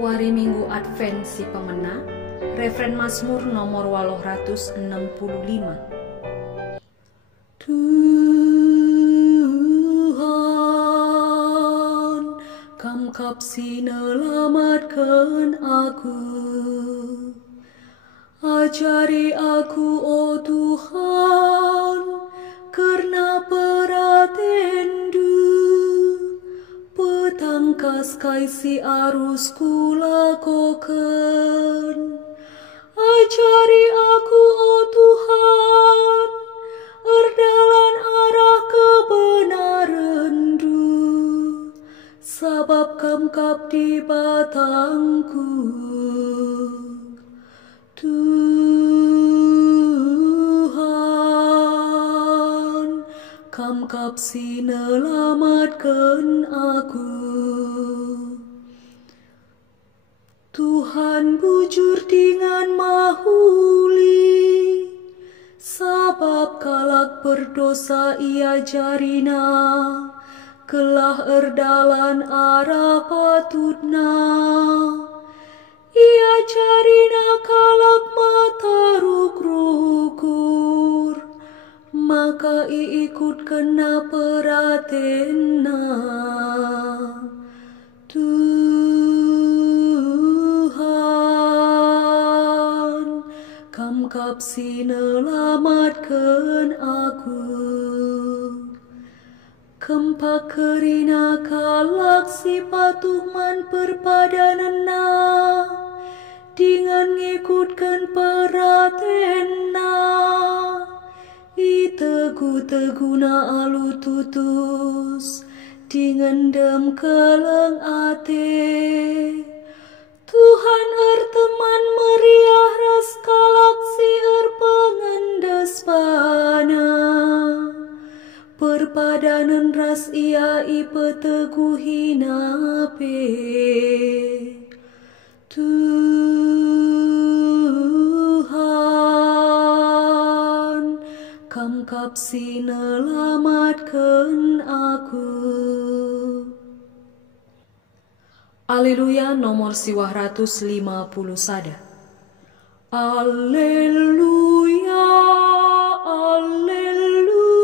Wari Minggu Advent si pemena, Refren Mazmur nomor 865. Tuhan, Kam kapsi nelamatkan aku. Ajari aku, oh Tuhan, karena peratendu. Petangkas kaisi arus kulakokan. Ajari aku, oh Tuhan, erdalan arah kebenarandu. Sabab Kam kap di batangku. Tuhan, Kam kapsi nelamatkan aku. Tuhan bujur dengan mahuli, sabab kalak berdosa ia jarina, kelah erdalan arah patutna. Ia jarina kalak mataruk-rukur, maka ikut kena peratenna. Tuhan, Kam kapsi nelamatkan aku. Kempak kerina kalak si patuhman perpadanana, dengan ngikutkan peratenna. Itegu-teguna alu tutus, dengan dem keleng ate. Tuhan teman meriah ras kalak si pengendes pana. Perpadanan ras ia ipeteguhi nape. Tuhan, Kam kapsi nelamatkan aku. Haleluya nomor 150 sada. Haleluya, haleluya,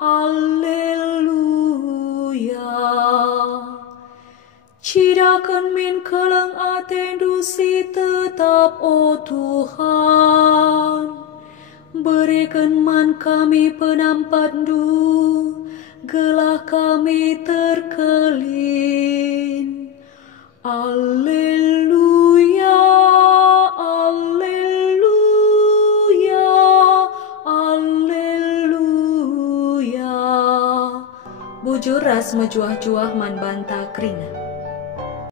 haleluya. Cidakan min keleng atendu si tetap, oh Tuhan. Berikan man kami penampandu, gelah kami terkelin. Alleluia, alleluia, alleluia. Bujur ras mejuah-juah man banta krina.